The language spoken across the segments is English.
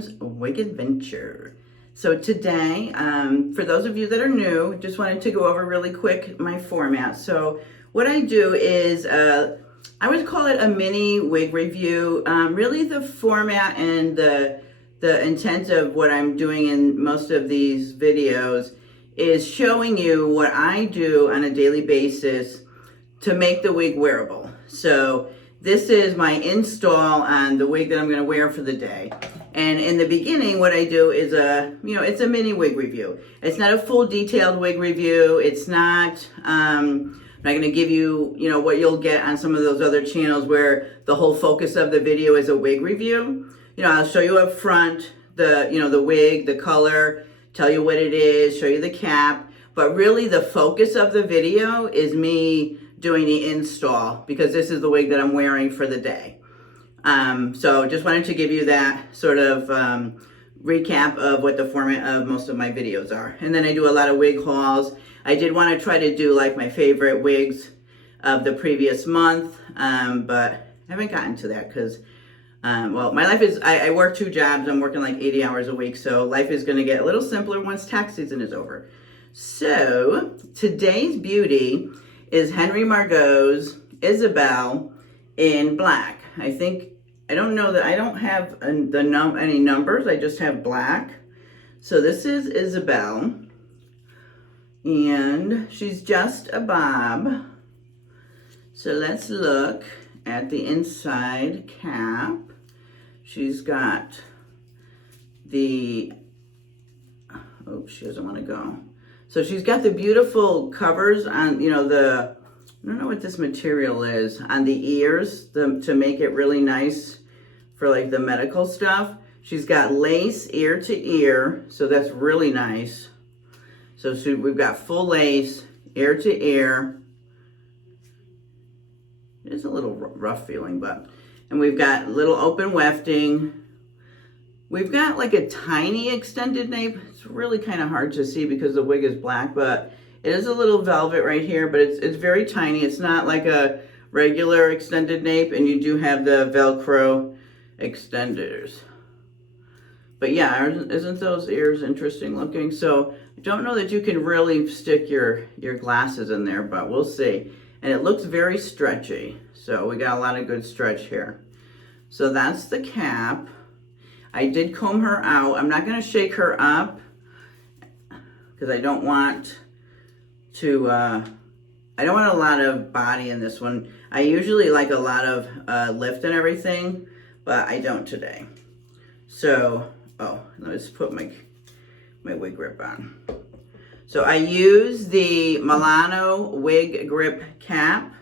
Sam's Wig Adventure. So today, for those of you that are new, just wanted to go over really quick my format. So what I do is, I would call it a mini wig review. Really the format and the intent of what I'm doing in most of these videos is showing you what I do on a daily basis to make the wig wearable. So this is my install on the wig that I'm going to wear for the day. And in the beginning, what I do is it's a mini wig review. It's not a full detailed wig review. It's not, I'm not going to give you, what you'll get on some of those other channels where the whole focus of the video is a wig review. I'll show you up front the wig, the color, tell you what it is, show you the cap. But really the focus of the video is me doing the install because this is the wig that I'm wearing for the day. So just wanted to give you that sort of recap of what the format of most of my videos are. And then I do a lot of wig hauls. I did want to try to do like my favorite wigs of the previous month, but I haven't gotten to that because, well, my life is, I work 2 jobs. I'm working like 80 hours a week. So life is going to get a little simpler once tax season is over. So today's beauty is Henry Margu's Isabelle in black. I don't know that I don't have any numbers. I just have black. So this is Isabelle. And she's just a bob. So let's look at the inside cap. She's got the, oh, she doesn't want to go. So she's got the beautiful covers on, I don't know what this material is, on the ears to make it really nice for like the medical stuff. She's got lace ear to ear, so that's really nice. So we've got full lace, ear to ear. It's a little rough feeling, and we've got little open wefting. We've got like a tiny extended nape. It's really kind of hard to see because the wig is black, but it is a little velvet right here, but it's very tiny. It's not like a regular extended nape, and you do have the Velcro extenders. But yeah, isn't those ears interesting looking? So I don't know that you can really stick your glasses in there, but we'll see. And it looks very stretchy. So we got a lot of good stretch here. So that's the cap. I did comb her out. I'm not going to shake her up because I don't want to, I don't want a lot of body in this one. I usually like a lot of lift and everything, but I don't today. So, let's put my wig grip on. So I use the Milano wig grip cap,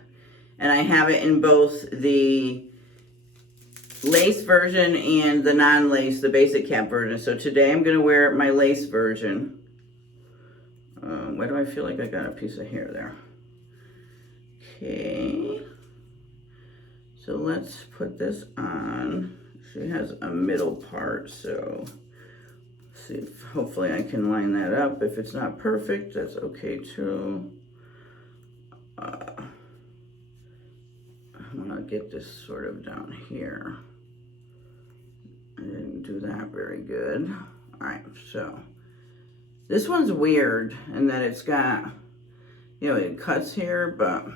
and I have it in both the lace version and the non-lace, the basic cap version. So today I'm going to wear my lace version. Why do I feel like I got a piece of hair there? Okay. So let's put this on. She has a middle part, so see if hopefully I can line that up. If it's not perfect, that's okay too. I want to get this sort of down here. I didn't do that very good. All right, so this one's weird in that it's got, it cuts here, but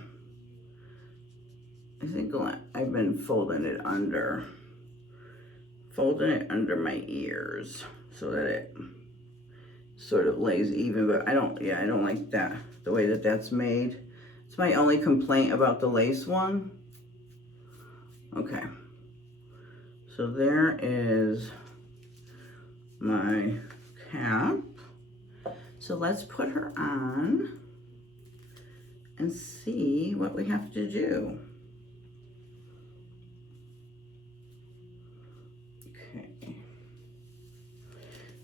I think I've been folding it under my ears so that it sort of lays even, but I don't like that, the way that that's made. It's my only complaint about the lace one. Okay. So there is my cap. So let's put her on and see what we have to do. Okay.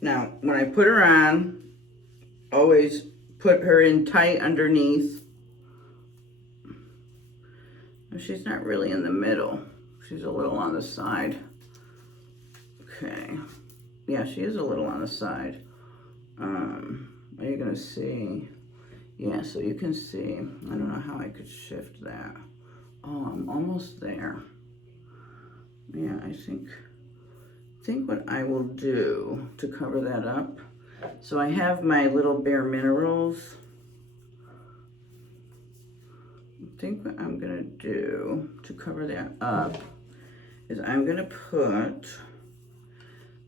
Now, when I put her on, always put her in tight underneath. She's not really in the middle. She's a little on the side. Okay. Yeah, she is a little on the side. Are you gonna see? Yeah, so you can see. I don't know how I could shift that. Oh, I'm almost there. Yeah, I think think what I will do to cover that up, so I have my little Bare Minerals. I think what I'm gonna do to cover that up is I'm gonna put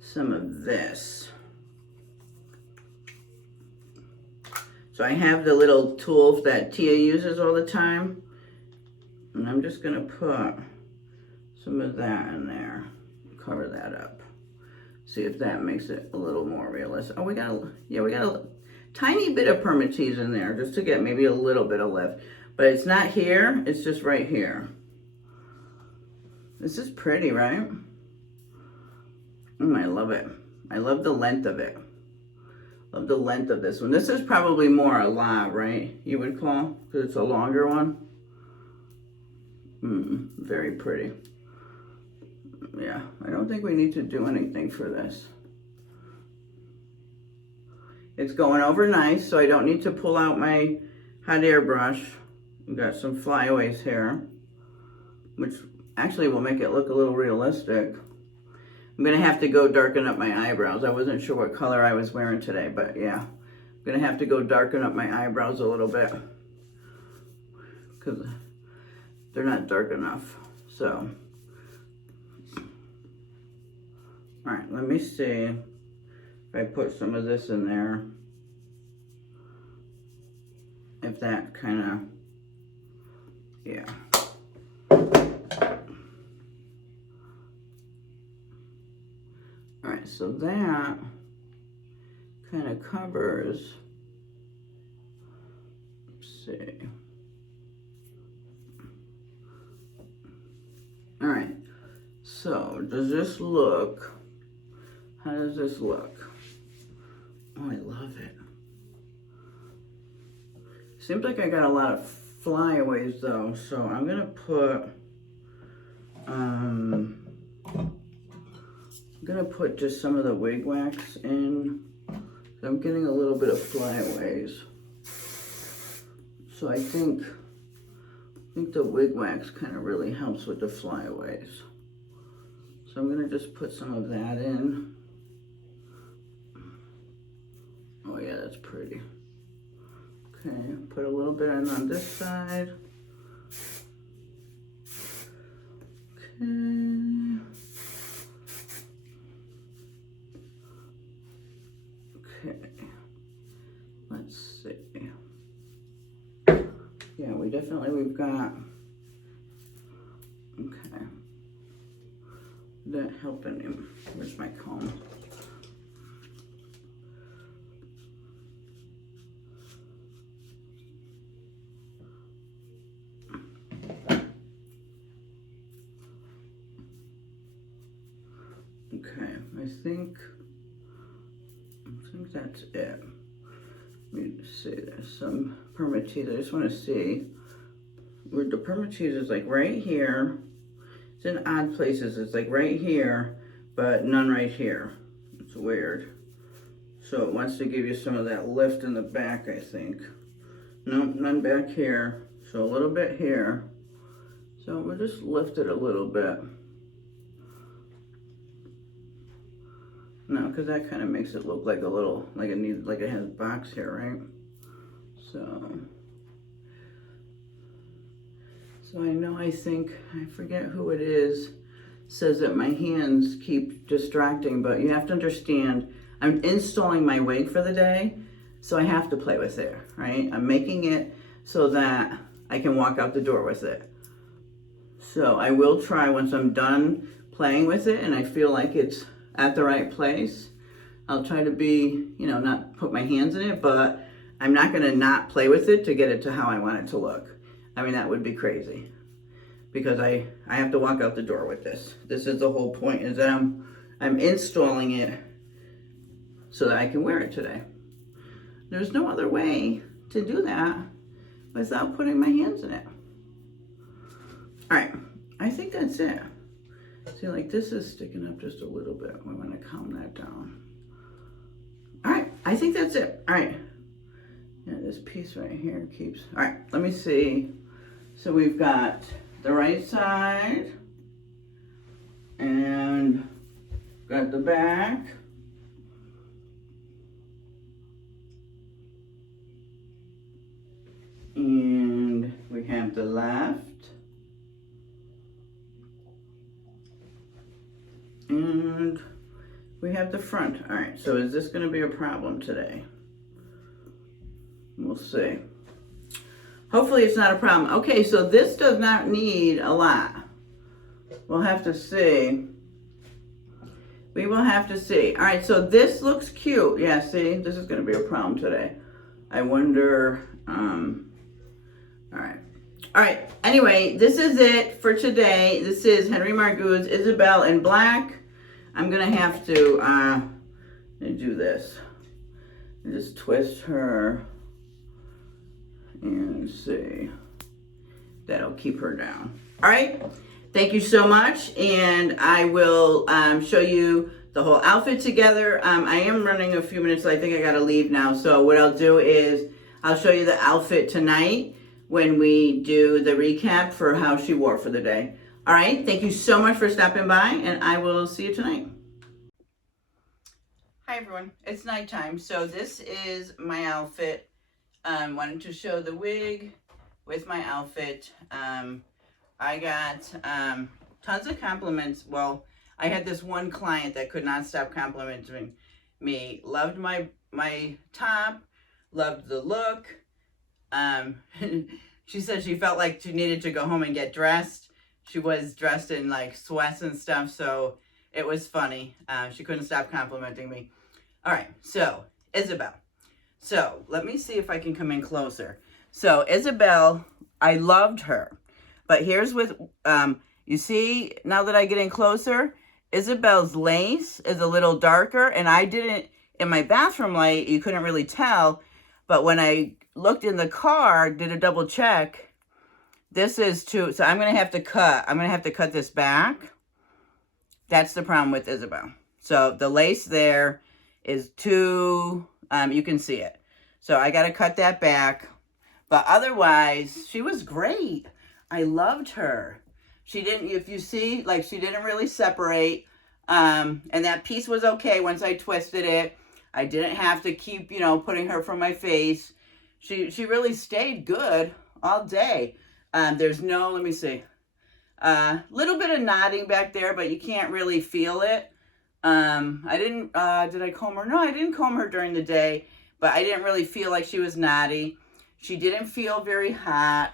some of this. So I have the little tools that Tia uses all the time, and I'm just gonna put some of that in there, cover that up. See if that makes it a little more realistic. Oh, we got a tiny bit of permatease in there just to get maybe a little bit of lift. But it's not here, it's just right here. This is pretty, right? I love it. I love the length of it. Love the length of this one. This is probably more a lot, right? You would call, because it's a longer one. Very pretty. Yeah, I don't think we need to do anything for this. It's going over nice, so I don't need to pull out my hot air brush. We've got some flyaways here, which actually will make it look a little realistic. I'm gonna have to go darken up my eyebrows. I wasn't sure what color I was wearing today, but yeah. I'm gonna have to go darken up my eyebrows a little bit because they're not dark enough, so. All right, let me see if I put some of this in there, if that kind of, yeah. All right, so that kind of covers, let's see. All right, so does this look, how does this look? Oh, I love it. Seems like I got a lot of flyaways though, so I'm gonna put, I'm gonna put just some of the wig wax in. So I'm getting a little bit of flyaways. So I think the wig wax kind of really helps with the flyaways. So I'm gonna just put some of that in. Oh yeah, that's pretty. Okay, put a little bit in on this side. Okay. Okay, let's see. Yeah, we've got, okay. That helping him. Where's my comb? Okay, I think that's it. Let me see, there's some permatease. I just want to see where the permatease is, like right here. It's in odd places. It's like right here, but none right here. It's weird. So it wants to give you some of that lift in the back, I think. Nope, none back here. So a little bit here. So we'll just lift it a little bit. No, because that kind of makes it look like a little, like it needs, like it has box here, right? So I know, I think, I forget who it is, says that my hands keep distracting, but you have to understand, I'm installing my wig for the day, so I have to play with it, right? I'm making it so that I can walk out the door with it. So I will try, once I'm done playing with it and I feel like it's at the right place, I'll try to be, you know, not put my hands in it, but I'm not gonna not play with it to get it to how I want it to look. I mean, that would be crazy, because I have to walk out the door with this. This is the whole point, is that I'm installing it so that I can wear it today. There's no other way to do that without putting my hands in it. All right, I think that's it. See, like this is sticking up just a little bit. I'm gonna calm that down. All right, I think that's it. All right, yeah, this piece right here keeps, all right, let me see. So we've got the right side and got the back. And we have the left. And we have the front. All right, so is this going to be a problem today? We'll see. Hopefully it's not a problem. Okay, so this does not need a lot. We'll have to see. We will have to see. All right, so this looks cute. Yeah, see, this is going to be a problem today. I wonder, all right. All right, anyway, this is it for today. This is Henry Margu's Isabelle in black. I'm going to have to do this. Just twist her and see. That'll keep her down. All right. Thank you so much, and I will show you the whole outfit together. I am running a few minutes, so I think I gotta leave now. So what I'll do is I'll show you the outfit tonight when we do the recap for how she wore for the day. All right, thank you so much for stopping by, and I will see you tonight. Hi everyone, it's nighttime. So this is my outfit. Wanted to show the wig with my outfit. I got tons of compliments. Well, I had this one client that could not stop complimenting me. Loved my top, loved the look. She said she felt like she needed to go home and get dressed. She was dressed in like sweats and stuff, so it was funny. She couldn't stop complimenting me. All right, so Isabelle. So let me see if I can come in closer. So Isabelle, I loved her. But here's with, you see, now that I get in closer, Isabelle's lace is a little darker, and I didn't, in my bathroom light, you couldn't really tell, but when I looked in the car, did a double check, this is too, so I'm going to have to cut this back. That's the problem with Isabelle. So the lace there is too, you can see it. So I got to cut that back, but otherwise, she was great. I loved her. She didn't, if you see, like she didn't really separate. And that piece was okay once I twisted it. I didn't have to keep, you know, putting her from my face. She really stayed good all day. There's no, let me see, little bit of knotting back there, but you can't really feel it. I didn't, did I comb her? No, I didn't comb her during the day, but I didn't really feel like she was knotty. She didn't feel very hot.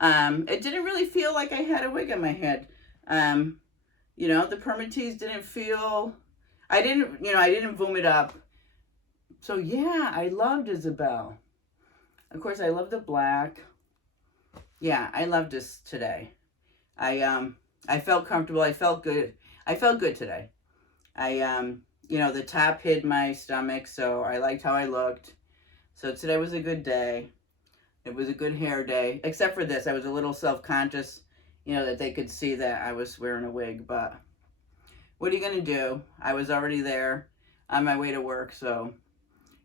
It didn't really feel like I had a wig on my head. You know, the permatease didn't feel, I didn't boom it up. So yeah, I loved Isabelle. Of course, I love the black. Yeah, I loved this today. I felt comfortable. I felt good. I felt good today. You know, the top hid my stomach, so I liked how I looked. So today was a good day. It was a good hair day, except for this. I was a little self-conscious, you know, that they could see that I was wearing a wig, but what are you going to do? I was already there on my way to work, so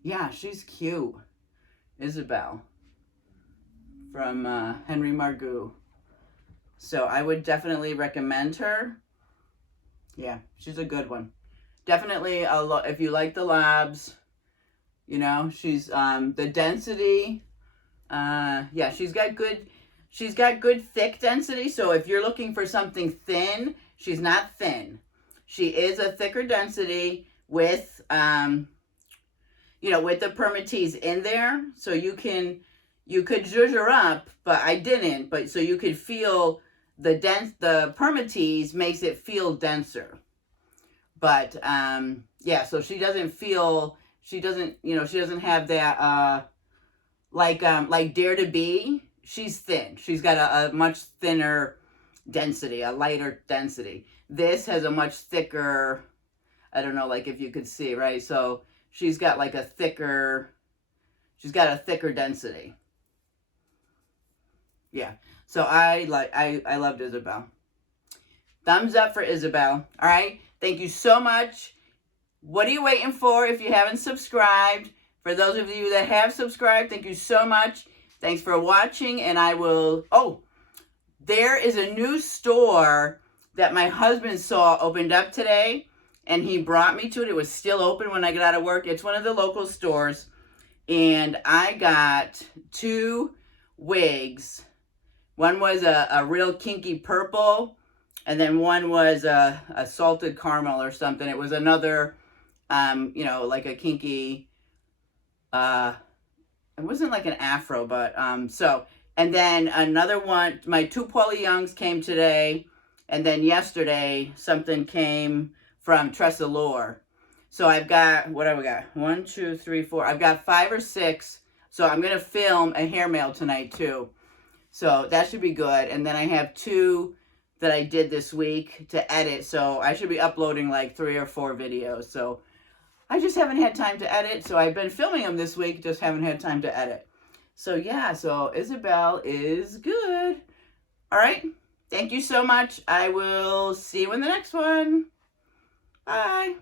yeah, she's cute. Isabelle from Henry Margu. So I would definitely recommend her. Yeah, she's a good one. Definitely, if you like the lobs, you know, she's, the density, yeah, she's got good thick density. So if you're looking for something thin, she's not thin. She is a thicker density with, you know, with the permatease in there. So you could zhuzh her up, but I didn't. But so you could feel the permatease makes it feel denser. But, yeah, so she doesn't have that, like Dare to Be, she's thin. She's got a much thinner density, a lighter density. This has a much thicker, I don't know, like if you could see, right? So she's got like a thicker density. Yeah, so I loved Isabelle. Thumbs up for Isabelle, all right? Thank you so much. What are you waiting for if you haven't subscribed? For those of you that have subscribed, thank you so much. Thanks for watching, and I will... Oh, there is a new store that my husband saw opened up today. and he brought me to it. It was still open when I got out of work. It's one of the local stores, and I got 2 wigs. One was a real kinky purple, and then one was a salted caramel or something. It was another, you know, like a kinky, it wasn't like an afro, but, so, and then another one, my 2 Paulie Youngs came today, and then yesterday something came from Tressalure. So I've got, what have we got? 1, 2, 3, 4. I've got 5 or 6. So I'm going to film a hair mail tonight too. So that should be good. And then I have 2 that I did this week to edit. So I should be uploading like 3 or 4 videos. So I just haven't had time to edit. So I've been filming them this week, just haven't had time to edit. So yeah, so Isabelle is good. All right. Thank you so much. I will see you in the next one. Bye.